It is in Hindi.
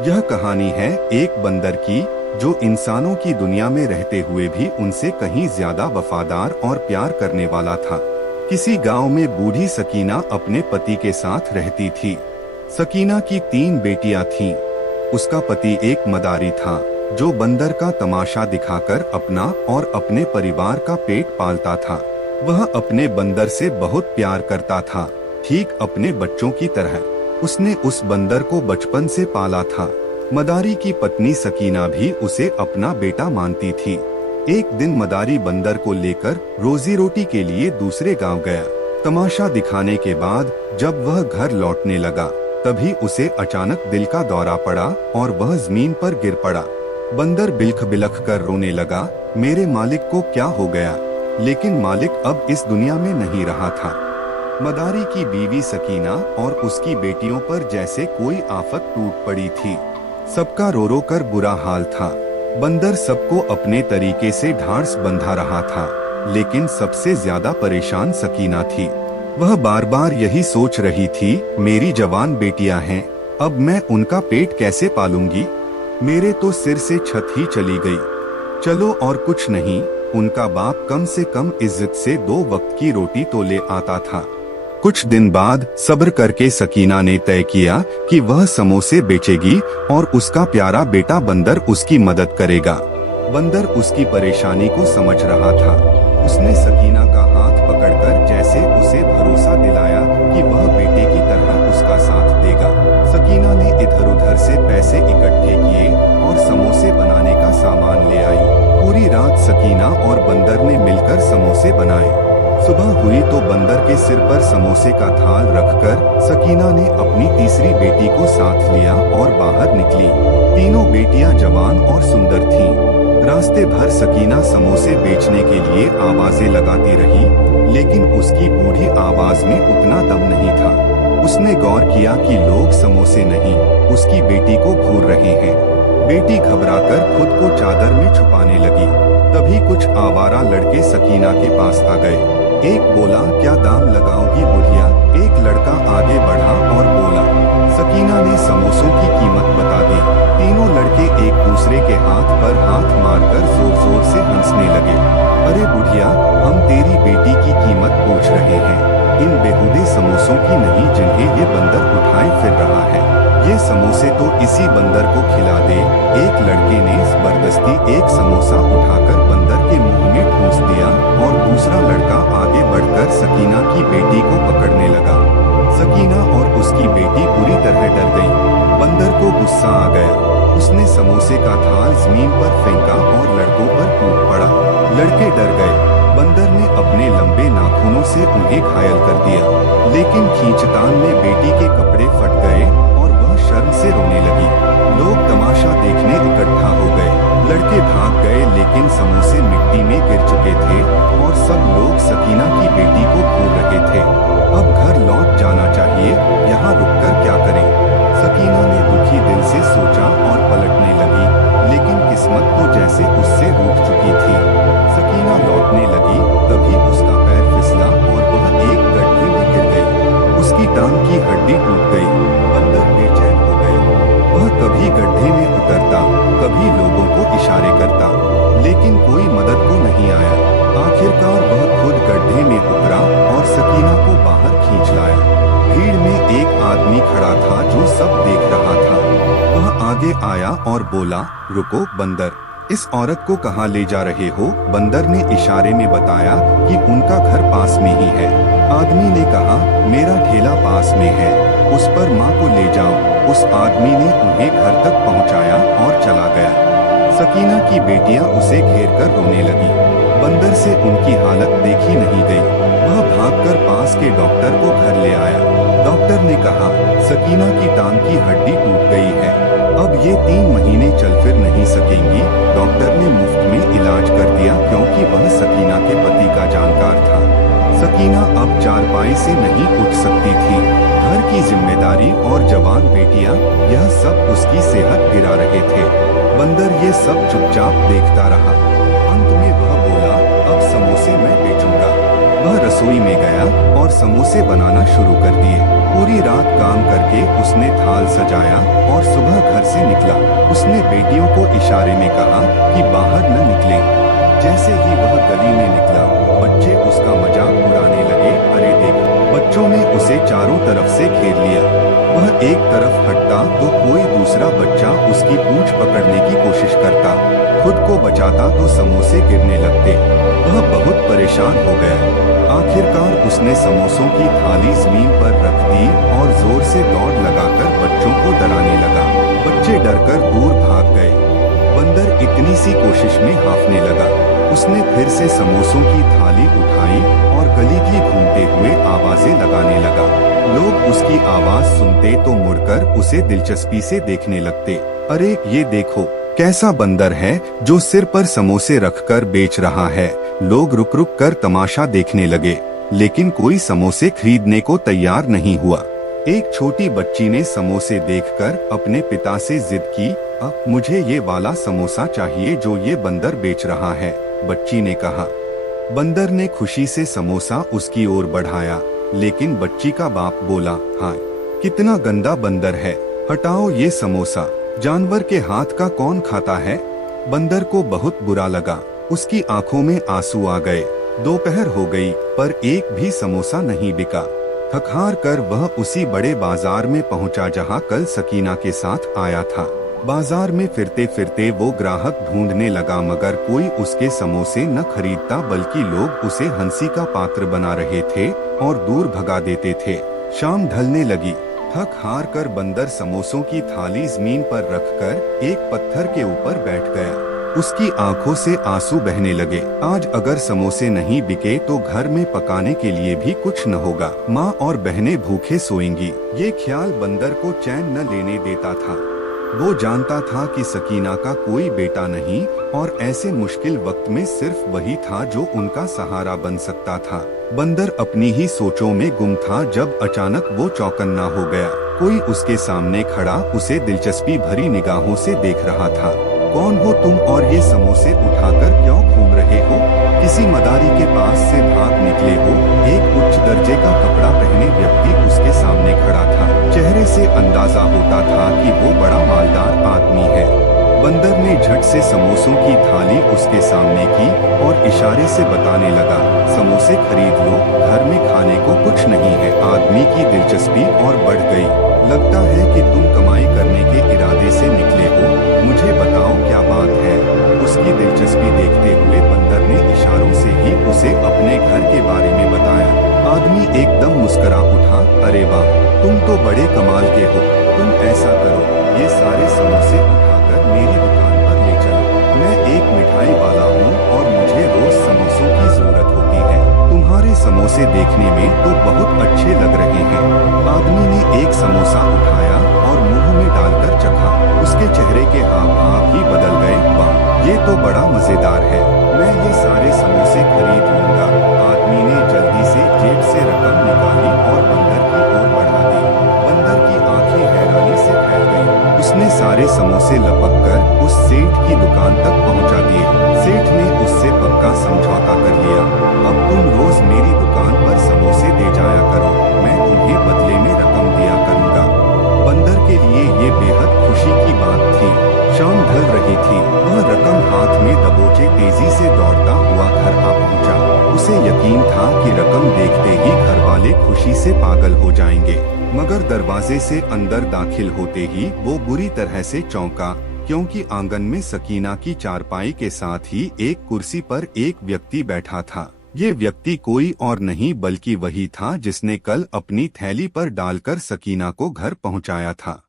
यह कहानी है एक बंदर की जो इंसानों की दुनिया में रहते हुए भी उनसे कहीं ज्यादा वफादार और प्यार करने वाला था। किसी गांव में बूढ़ी सकीना अपने पति के साथ रहती थी। सकीना की 3 बेटियां थीं। उसका पति एक मदारी था जो बंदर का तमाशा दिखाकर अपना और अपने परिवार का पेट पालता था। वह अपने बंदर से बहुत प्यार करता था, ठीक अपने बच्चों की तरह। उसने उस बंदर को बचपन से पाला था। मदारी की पत्नी सकीना भी उसे अपना बेटा मानती थी। एक दिन मदारी बंदर को लेकर रोजी रोटी के लिए दूसरे गांव गया। तमाशा दिखाने के बाद जब वह घर लौटने लगा तभी उसे अचानक दिल का दौरा पड़ा और वह जमीन पर गिर पड़ा। बंदर बिलख बिलख कर रोने लगा, मेरे मालिक को क्या हो गया? लेकिन मालिक अब इस दुनिया में नहीं रहा था। मदारी की बीवी सकीना और उसकी बेटियों पर जैसे कोई आफत टूट पड़ी थी। सबका रो रो कर बुरा हाल था। बंदर सबको अपने तरीके से ढांढस बंधा रहा था, लेकिन सबसे ज्यादा परेशान सकीना थी। वह बार बार यही सोच रही थी, मेरी जवान बेटियां हैं, अब मैं उनका पेट कैसे पालूंगी? मेरे तो सिर से छत ही चली गई। चलो और कुछ नहीं, उनका बाप कम से कम इज्जत से 2 वक्त की रोटी तो ले आता था। कुछ दिन बाद सब्र करके सकीना ने तय किया कि वह समोसे बेचेगी और उसका प्यारा बेटा बंदर उसकी मदद करेगा। बंदर उसकी परेशानी को समझ रहा था। उसने सकीना का हाथ पकड़कर जैसे उसे भरोसा दिलाया कि वह बेटे की तरह उसका साथ देगा। सकीना ने इधर उधर से पैसे इकट्ठे किए और समोसे बनाने का सामान ले आई। पूरी रात सकीना और बंदर ने मिलकर समोसे बनाए। सुबह हुई तो बंदर के सिर पर समोसे का थाल रखकर सकीना ने अपनी तीसरी बेटी को साथ लिया और बाहर निकली। तीनों बेटियां जवान और सुंदर थीं। रास्ते भर सकीना समोसे बेचने के लिए आवाजें लगाती रही, लेकिन उसकी बूढ़ी आवाज में उतना दम नहीं था। उसने गौर किया कि लोग समोसे नहीं, उसकी बेटी को घूर रहे हैं। बेटी घबराकर खुद को चादर में छुपाने लगी। तभी कुछ आवारा लड़के सकीना के पास आ गए। एक बोला, क्या दाम लगाओगी बुढ़िया? एक लड़का आगे बढ़ा और बोला। सकीना ने समोसों की कीमत बता दी। तीनों लड़के एक दूसरे के हाथ पर हाथ मारकर जोर जोर से हंसने लगे। अरे बुढ़िया, हम तेरी बेटी की कीमत पूछ रहे हैं, इन बेहुदे समोसों की नहीं जिन्हें ये बंदर उठाए फिर रहा है। ये समोसे तो इसी बंदर को खिला दे। एक लड़के ने जबरदस्ती एक समोसा उठाकर बंदर के मुंह में ठूंस दिया और दूसरा लड़का आगे बढ़कर सकीना की बेटी को पकड़ने लगा। सकीना और उसकी बेटी बुरी तरह डर गईं। बंदर को गुस्सा आ गया। उसने समोसे का थाल जमीन पर फेंका और लड़कों पर टूट पड़ा। लड़के डर गए। बंदर ने अपने लंबे नाखूनों से उन्हें घायल कर दिया, लेकिन खींचतान में बेटी के कपड़े फट गए और वह शर्म से रोने लगी। लोग तमाशा देखने इकट्ठा हो गए। लड़के भाग गए, लेकिन समोसे मिट्टी में गिर चुके थे और सब लोग सकीना की बेटी को घूर रहे थे। अब घर लौट जाना चाहिए, यहाँ रुककर क्या करें? सकीना ने दुखी दिल से सोचा और पलटने लगी, लेकिन किस्मत तो जैसे उससे रूठ चुकी थी। सकीना लौटने लगी, तभी उसका पैर फिसला और वह एक गड्ढे में गिर गई। उसकी टांग की हड्डी टूट गई। बंदर बेचैन हो गया। वह कभी गड्ढे में उतरता, कभी लोगों को इशारे करता, लेकिन कोई मदद को नहीं आया। आखिरकार वह खुद गड्ढे में उतरा और सकीना को बाहर खींच लाया। भीड़ में एक आदमी खड़ा था जो सब देख रहा था। वह आगे आया और बोला, रुको बंदर, इस औरत को कहाँ ले जा रहे हो? बंदर ने इशारे में बताया कि उनका घर पास में ही है। आदमी ने कहा, मेरा ठेला पास में है, उस पर माँ को ले जाओ। उस आदमी ने उन्हें घर तक पहुँचाया और चला गया। सकीना की बेटियां उसे घेर कर रोने लगी। बंदर से उनकी हालत देखी नहीं गई। वह भागकर पास के डॉक्टर को घर ले आया। डॉक्टर ने कहा, सकीना की टांग की हड्डी टूट गई है, अब ये 3 महीने चल फिर नहीं सकेंगी। डॉक्टर ने मुफ्त में इलाज कर दिया क्योंकि वह सकीना के पति का जानकार था। सकीना अब चारपाई से नहीं उठ सकती थी। घर की जिम्मेदारी और जवान बेटियां, यह सब उसकी सेहत गिरा रहे थे। बंदर ये सब चुपचाप देखता रहा। अंत में वह बोला, अब समोसे मैं बेचूंगा। वह रसोई में गया और समोसे बनाना शुरू कर दिए। पूरी रात काम करके उसने थाल सजाया और सुबह घर से निकल उसने बेटियों को इशारे में कहा कि बाहर न निकलें। जैसे ही वह गली में निकला, बच्चे उसका मजाक उड़ाने लगे। अरे देख, बच्चों ने उसे चारों तरफ से घेर लिया। वह एक तरफ हटता तो कोई दूसरा बच्चा उसकी पूंछ पकड़ने की कोशिश करता। खुद को बचाता तो समोसे गिरने लगते। वह बहुत परेशान हो गया। आखिरकार उसने समोसों की थाली जमीन पर रख दी और जोर से दौड़ लगाकर बच्चों को डराने लगा। बच्चे डरकर दूर भाग गए। बंदर इतनी सी कोशिश में हांफने लगा। उसने फिर से समोसों की थाली उठाई और गली की घूमते हुए आवाजें लगाने लगा। लोग उसकी आवाज सुनते तो मुड़कर उसे दिलचस्पी से देखने लगते। अरे ये देखो, कैसा बंदर है जो सिर पर समोसे रखकर बेच रहा है। लोग रुक रुक कर तमाशा देखने लगे, लेकिन कोई समोसे खरीदने को तैयार नहीं हुआ। एक छोटी बच्ची ने समोसे देखकर अपने पिता से जिद की, अब मुझे ये वाला समोसा चाहिए जो ये बंदर बेच रहा है। बच्ची ने कहा। बंदर ने खुशी से समोसा उसकी ओर बढ़ाया, लेकिन बच्ची का बाप बोला, हाय कितना गंदा बंदर है, हटाओ ये समोसा, जानवर के हाथ का कौन खाता है। बंदर को बहुत बुरा लगा। उसकी आंखों में आंसू आ गए। दोपहर हो गई पर एक भी समोसा नहीं बिका। थक हार कर वह उसी बड़े बाजार में पहुंचा जहां कल सकीना के साथ आया था। बाजार में फिरते फिरते वो ग्राहक ढूंढने लगा, मगर कोई उसके समोसे न खरीदता, बल्कि लोग उसे हंसी का पात्र बना रहे थे और दूर भगा देते थे। शाम ढलने लगी। थक हार कर बंदर समोसों की थाली जमीन पर रखकर एक पत्थर के ऊपर बैठ गया। उसकी आंखों से आंसू बहने लगे। आज अगर समोसे नहीं बिके तो घर में पकाने के लिए भी कुछ न होगा। माँ और बहनें भूखे सोएंगी। ये ख्याल बंदर को चैन न लेने देता था। वो जानता था कि सकीना का कोई बेटा नहीं और ऐसे मुश्किल वक्त में सिर्फ वही था जो उनका सहारा बन सकता था। बंदर अपनी ही सोचों में गुम था जब अचानक वो चौकन्ना हो गया। कोई उसके सामने खड़ा उसे दिलचस्पी भरी निगाहों से देख रहा था। कौन हो तुम और ये समोसे उठाकर क्यों घूम रहे हो? किसी मदारी के पास से भाग निकले हो? एक उच्च दर्जे का कपड़ा पहने व्यक्ति उसके सामने खड़ा था। चेहरे से अंदाजा होता था कि वो बड़ा मालदार आदमी है। बंदर ने झट से समोसों की थाली उसके सामने की और इशारे से बताने लगा, समोसे खरीद लो, घर में खाने को कुछ नहीं है। आदमी की दिलचस्पी और बढ़ गई। लगता है कि तुम कमाई करने के इरादे से निकले हो, मुझे बताओ क्या बात है। उसकी दिलचस्पी देखते हुए बंदर ने इशारों से ही उसे अपने घर के बारे में बताया। आदमी एकदम मुस्कुरा उठा, अरे वाह, तुम तो बड़े कमाल के हो। तुम ऐसा करो, ये सारे समोसे उठाकर मेरी दुकान पर ले चलो। मैं एक मिठाई वाला हूँ और मुझे रोज समोसों की जरूरत होती है। तुम्हारे समोसे देखने में तो बहुत अच्छे लग रहे हैं। आदमी ने एक समोसा उठाया और मुंह में डालकर चखा। उसके चेहरे के हाव भाव ही बदल गए। वाह, ये तो बड़ा मजेदार है, मैं ये सारे समोसे खरीद लूंगा। आदमी ने जल्दी से जेब से रकम निकाली और बंदर की ओर बढ़ा दी। बंदर की आंखें हैरानी से फैल गईं। उसने सारे समोसे लपककर उस सेठ की दुकान तक पहुंचा दिए। सेठ ने उससे पक्का समझौता कर लिया, अब तुम रोज मेरी दुकान पर समोसे दे जाया करो, मैं तुम्हें बदले में रकम दिया करूंगा। बंदर के लिए ये बेहद खुशी की बात थी। शाम ढल रही थी। वह रकम हाथ में दबोचे तेजी से दौड़ता हुआ घर आ पहुंचा। उसे यकीन था कि रकम देखते ही घर वाले खुशी से पागल हो जाएंगे, मगर दरवाजे से अंदर दाखिल होते ही वो बुरी तरह से चौंका, क्योंकि आंगन में सकीना की चारपाई के साथ ही एक कुर्सी पर एक व्यक्ति बैठा था। ये व्यक्ति कोई और नहीं बल्कि वही था जिसने कल अपनी थैली पर डालकर सकीना को घर पहुंचाया था।